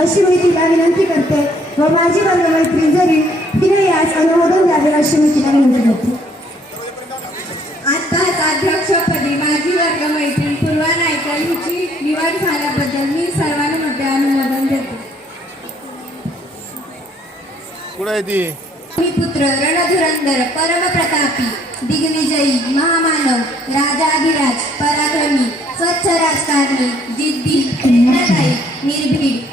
अशी मी तिला विनंती करते व माझी वर्गमैत्री जरी तिने यास अनुमोदन द्यावे अशी मी तिला विनंती करते. आताच अध्यक्षपदी माझी वर्गमैत्रीण पूर्वा नायकर हिची निवड झाल्याबद्दल मी सर्वांमध्ये अनुमोदन देते. कुठं आहे ती? मी पुत्र रणधुरंधर परमप्रतापी दिग्विजयी महामानव राजाधिराज पराक्रमी स्वच्छ राजकारणी जिद्दी निर्भीड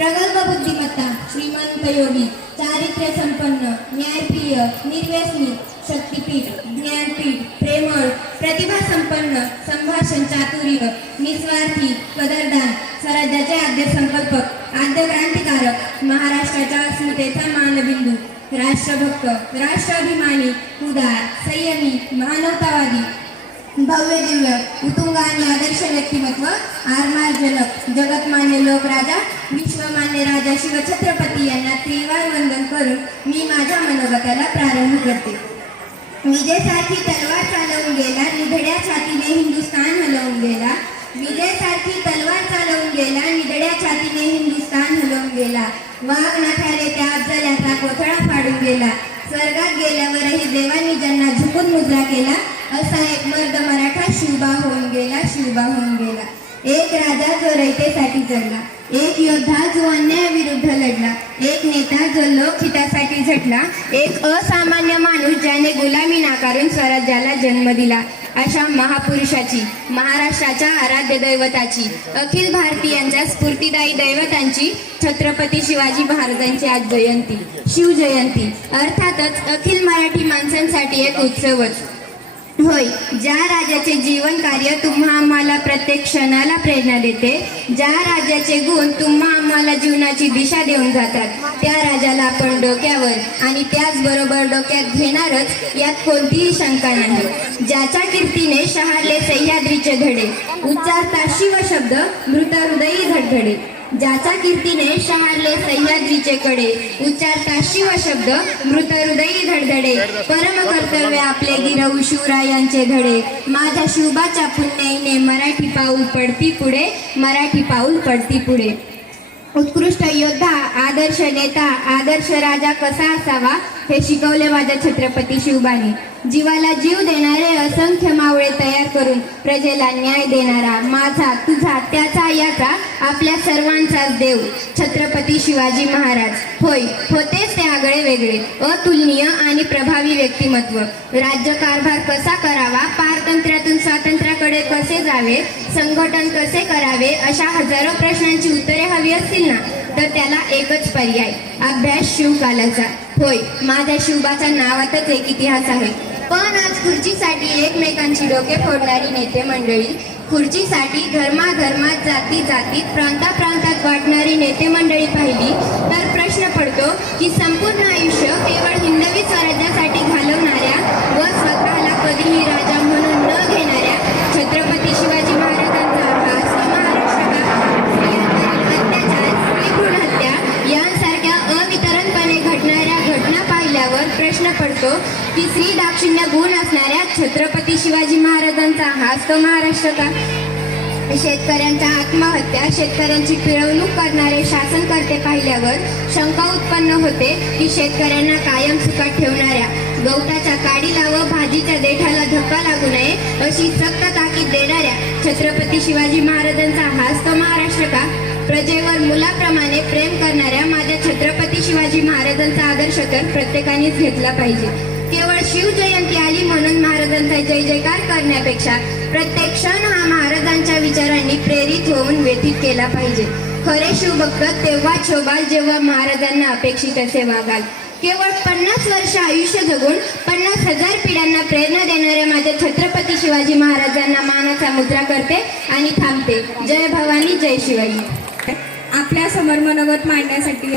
प्रगल्भ बुद्धिमत्ता श्रीमंत योगी चारित्र्य संपन्न न्यायप्रिय निर्व्यसनी शक्तीपीठ ज्ञानपीठ प्रेमळ प्रतिभा संपन्न संभाषण चातुर्य निस्वार्थी पदरदान स्वराज्याचे आद्य संकल्पक आद्य क्रांतिकारक महाराष्ट्राच्या अस्मितेचा मानबिंदू राष्ट्रभक्त राष्ट्राभिमानी उदार संयमी मानवतावादी. भव्य दिव्य उतुंग आणि आदर्श व्यक्तिमत्व आरमारजनक जगतमान्य लोकराजा विश्वमान्य राजा शिवछत्रपती यांना त्रिवार वंदन करून मी माझ्या मनोगताला प्रारंभ करते. विजयसारखी तलवार चालवून गेला निधड्या छातीने हिंदुस्थान हलवून गेला. विजयसारखी तलवार चालवून गेला निधड्या छातीने हिंदुस्थान हलवून गेला. वाघ त्या अफजल्याचा कोथळा फाडून गेला. स्वर्गात गेल्यावरही देवांनी ज्यांना झुकून मुद्रा केला असा एक मर्द मराठा शिवबा होऊन गेला शिवबा होऊन गेला. एक राजा जो रयतेसाठी चढला. एक योद्धा जो अन्यायाविरुद्ध लढला एक नेता जो लोकहितासाठी झटला एक असामान्य माणूस ज्याने गुलामी नाकारून स्वराज्याला जन्म दिला अशा महापुरुषाची महाराष्ट्राच्या आराध्य दैवताची अखिल भारतीयांच्या स्फूर्तिदायी दैवतांची छत्रपती शिवाजी महाराजांची आज जयंती शिवजयंती. अर्थातच अखिल मराठी माणसांसाठी एक उत्सवच होय ज्या राजाचे जीवन कार्य तुम्हा आम्हाला प्रत्येक क्षणाला प्रेरणा देते ज्या राजाचे गुण तुम्हा आम्हाला जीवनाची दिशा देऊन जातात त्या राजाला आपण डोक्यावर आणि त्याचबरोबर डोक्यात घेणारच यात कोणतीही शंका नाही. ज्याच्या कीर्तीने शहारले सह्याद्रीचे धडे उच्चारता शिव शब्द मृत हृदयी धडधडे. ज्याच्या कीर्तीने शहारले सह्याद्रीचे कडे उच्चारता शिव शब्द मृत हृदयी धडधडे. परम कर्तव्य आपले गिरवू शिवरायांचे धडे माझ्या शिवबाच्या पुण्याईने मराठी पाऊल पडती पुढे मराठी पाऊल पडती पुढे. उत्कृष्ट योद्धा आदर्श नेता आदर्श राजा कसा असावा हे शिकवले माझ्या छत्रपती शिवबाने. जीवाला जीव देणारे असंख्य मावळे तयार करून प्रजेला न्याय देणारा माझा तुझा त्याचा याचा आपल्या सर्वांचाच देव छत्रपती शिवाजी महाराज. होय होतेच ते आगळे वेगळे अतुलनीय आणि प्रभावी व्यक्तिमत्व. राज्यकारभार कसा करावा पारतंत्र्यातून स्वातंत्र्याकडे कसे जावे संघटन कसे करावे अशा हजारो प्रश्नांची उत्तरे हवी असतील ना? तर त्याला एकच पर्याय अभ्यास शिवकालाचा. होय माझ्या शिवबाच्या नावातच एक इतिहास आहे. पण आज खुर्चीसाठी एकमेकांची डोके फोडणारी नेते मंडळी खुर्चीसाठी धर्माधर्मात जाती जातीत प्रांता प्रांतात वाटणारी नेते मंडळी पाहिली तर प्रश्न पडतो की संपूर्ण आयुष्य केवळ हिंदवी स्वराज्यासाठी घालवणाऱ्या व स्वतःला कधीही करणाऱ्या छत्रपती शिवाजी महाराजांचा हाच तो महाराष्ट्र का? शेतकऱ्यांच्या आत्महत्या शेतकऱ्यांची पिळवणूक करणारे शासनकर्ते पाहिल्यावर शंका उत्पन्न होते की शेतकऱ्यांना कायम सुखात ठेवणाऱ्या गवताच्या काडीला व भाजीच्या देठाला धक्का लागू नये अशी सक्त ताकीद देणाऱ्या छत्रपती शिवाजी महाराजांचा हाच तो महाराष्ट्र का? प्रजेवर मुलाप्रमाणे प्रेम करणाऱ्या माझ्या छत्रपती शिवाजी महाराजांचा आदर्श तर प्रत्येकानेच घेतला पाहिजे. केवळ शिवजयंती आली म्हणून महाराजांचा जय जयकार करण्यापेक्षा प्रत्येक क्षण हा महाराजांच्या विचारांनी प्रेरित होऊन व्यतीत केला पाहिजे. खरे शिवभक्त तेव्हा शोभाल जेव्हा महाराजांना अपेक्षित असे वागाल. केवळ पन्नास वर्ष आयुष्य जगून पन्नास हजार पिढ्यांना प्रेरणा देणाऱ्या माझ्या छत्रपती शिवाजी महाराजांना मानाचा मुद्रा करते आणि थांबते. जय भवानी जय शिवाजी. आपल्यासमोर मनोगत मांडण्यासाठी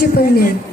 सादर करीत